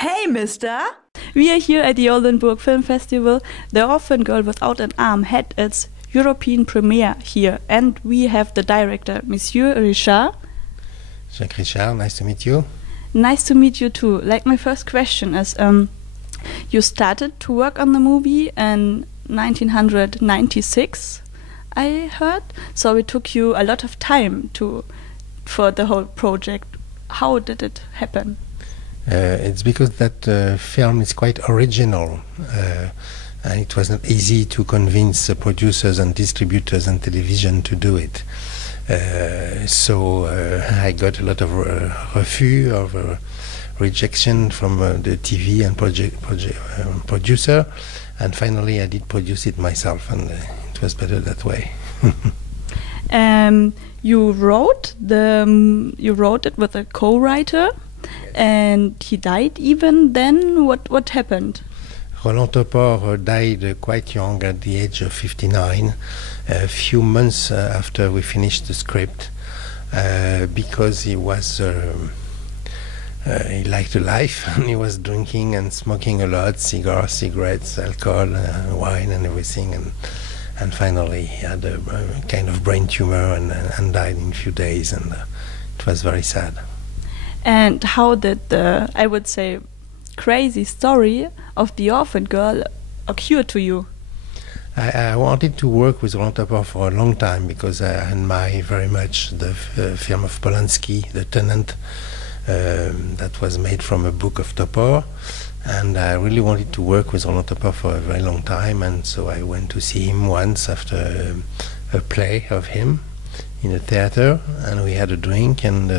Hey, mister! We are here at the Oldenburg Film Festival. The Orphan Girl Without an Arm had its European premiere here, and we have the director, Monsieur Richard. Jacques Richard, nice to meet you. Nice to meet you too. Like, my first question is, you started to work on the movie in 1996, I heard. So it took you a lot of time for the whole project. How did it happen? It's because that film is quite original, and it was not easy to convince producers and distributors and television to do it. So I got a lot of refus, of rejection from the TV and producer, and finally I did produce it myself, and it was better that way. You wrote it with a co-writer, and he died even then. What happened? Roland Topor died quite young, at the age of 59, a few months after we finished the script, because he was he liked life, and he was drinking and smoking a lot, cigars, cigarettes, alcohol, wine and everything, and finally he had a kind of brain tumor and died in a few days, and it was very sad. And how did the, I would say, crazy story of the orphan girl occur to you? I wanted to work with Roland Topor for a long time because I admire very much the film of Polanski, The Tenant, that was made from a book of Topor, and I really wanted to work with Roland Topor for a very long time, and so I went to see him once after a play of him in a theater, and we had a drink, and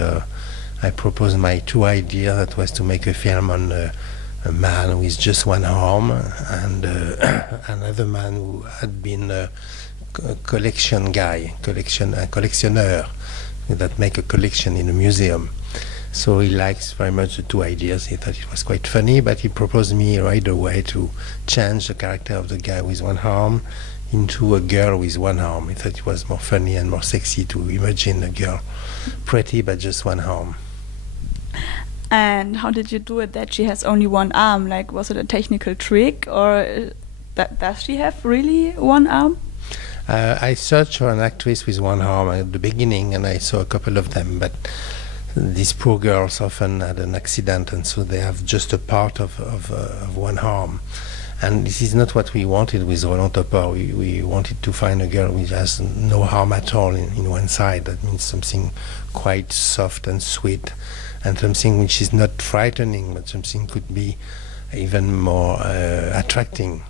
I proposed my two ideas. That was to make a film on a man with just one arm, and another man who had been a collection guy, a collectioner that make a collection in a museum. So he likes very much the two ideas. He thought it was quite funny, but he proposed me right away to change the character of the guy with one arm into a girl with one arm. He thought it was more funny and more sexy to imagine a girl pretty but just one arm. And how did you do it that she has only one arm? Like, was it a technical trick, or does she have really one arm? I searched for an actress with one arm at the beginning, and I saw a couple of them, but these poor girls often had an accident, and so they have just a part of one arm. And this is not what we wanted with Roland Topor. We wanted to find a girl which has no arm at all in one side. That means something quite soft and sweet, and something which is not frightening, but something could be even more attracting,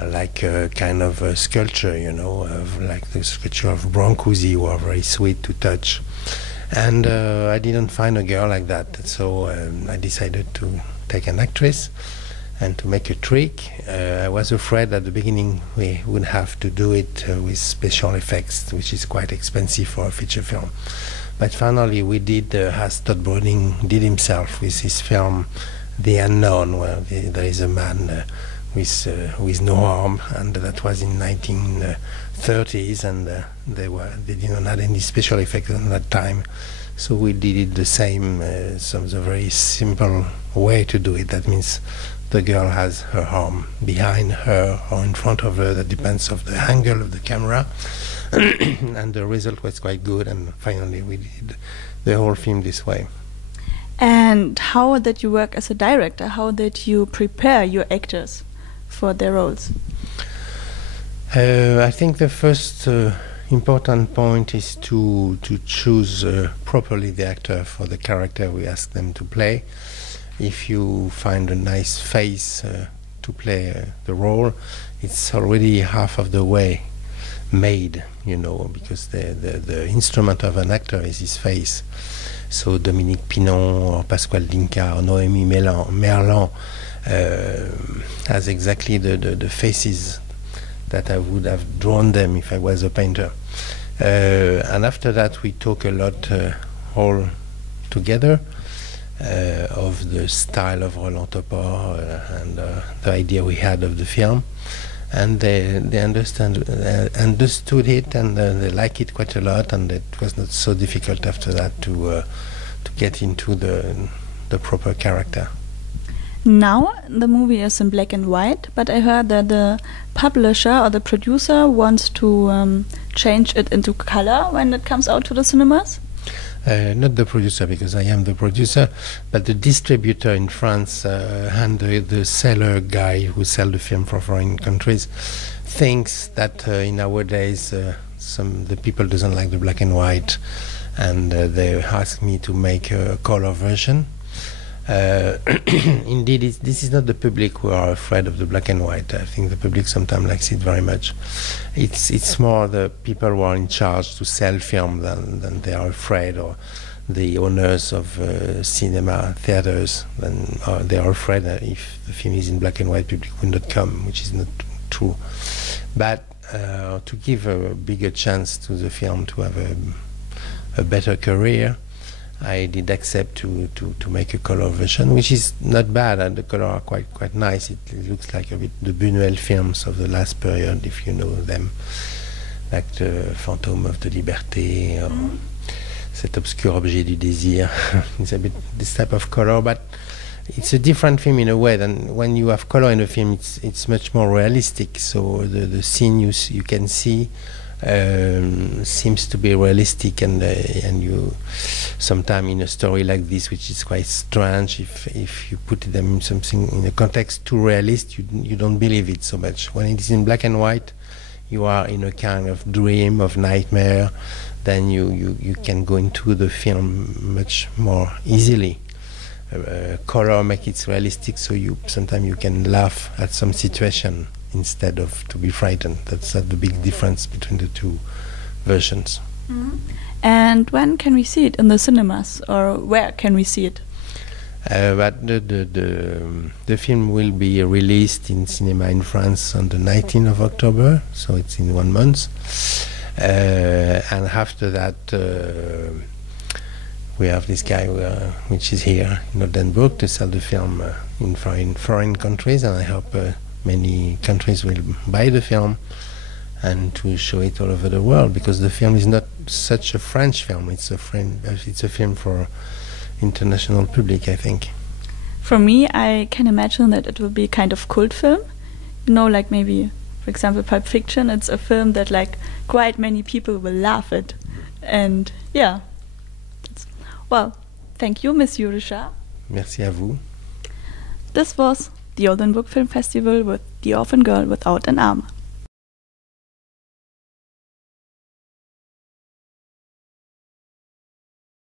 like a kind of a sculpture, you know, like the sculpture of Brancusi, who are very sweet to touch. And I didn't find a girl like that, so I decided to take an actress and to make a trick. I was afraid at the beginning we would have to do it with special effects, which is quite expensive for a feature film. But finally we did, as Todd Browning did himself with his film The Unknown, where there is a man with no arm, and that was in 1930s, and they didn't have any special effects at that time. So we did it the same, some very simple way to do it. That means the girl has her arm behind her or in front of her. That depends on the angle of the camera. And the result was quite good, and finally we did the whole film this way. And how did you work as a director? How did you prepare your actors for their roles? I think the first important point is to choose properly the actor for the character we ask them to play. If you find a nice face to play the role, it's already half of the way made, you know, because the instrument of an actor is his face. So Dominique Pinon or Pasquale Dinka or Noémie Merlan has exactly the faces that I would have drawn them if I was a painter. And after that we talk a lot all together of the style of Roland Topor and the idea we had of the film, and they understood it, and they like it quite a lot, and it was not so difficult after that to get into the proper character. Now the movie is in black and white, but I heard that the publisher or the producer wants to change it into color when it comes out to the cinemas. Not the producer, because I am the producer, but the distributor in France and the seller guy who sells the film for foreign countries thinks that in nowadays the people doesn't like the black and white, and they ask me to make a color version. Indeed, this is not the public who are afraid of the black and white. I think the public sometimes likes it very much. It's more the people who are in charge to sell film than they are afraid, or the owners of cinema theaters. Then they are afraid that if the film is in black and white, public will not come, which is not true. But to give a bigger chance to the film to have a better career, I did accept to make a color version, which is not bad, and the color are quite nice. It looks like a bit the Buñuel films of the last period, if you know them, like the Fantôme of the Liberté, or Cet obscur objet du désir. It's a bit this type of color, but it's a different film in a way than when you have color in a film. It's much more realistic. So the scene you can see seems to be realistic, and you sometime in a story like this, which is quite strange, if you put them in something in a context too realist, you don't believe it so much. When it is in black and white, you are in a kind of dream, of nightmare, then you can go into the film much more easily. Color make it realistic, so sometimes you can laugh at some situation instead of to be frightened. That's the big difference between the two versions. And when can we see it in the cinemas, or where can we see it? But the film will be released in cinema in France on the 19th of October, so it's in 1 month. And after that, we have this guy which is here in Oldenburg to sell the film in foreign countries, and I hope many countries will buy the film and to show it all over the world, because the film is not such a French film. It's a film for international public, I think. For me, I can imagine that it will be kind of cult film. You know, like maybe, for example, Pulp Fiction. It's a film that like quite many people will love it, and yeah. Well, thank you, Monsieur Richard. Merci à vous. This was the Oldenburg Film Festival with The Orphan Girl Without an Arm.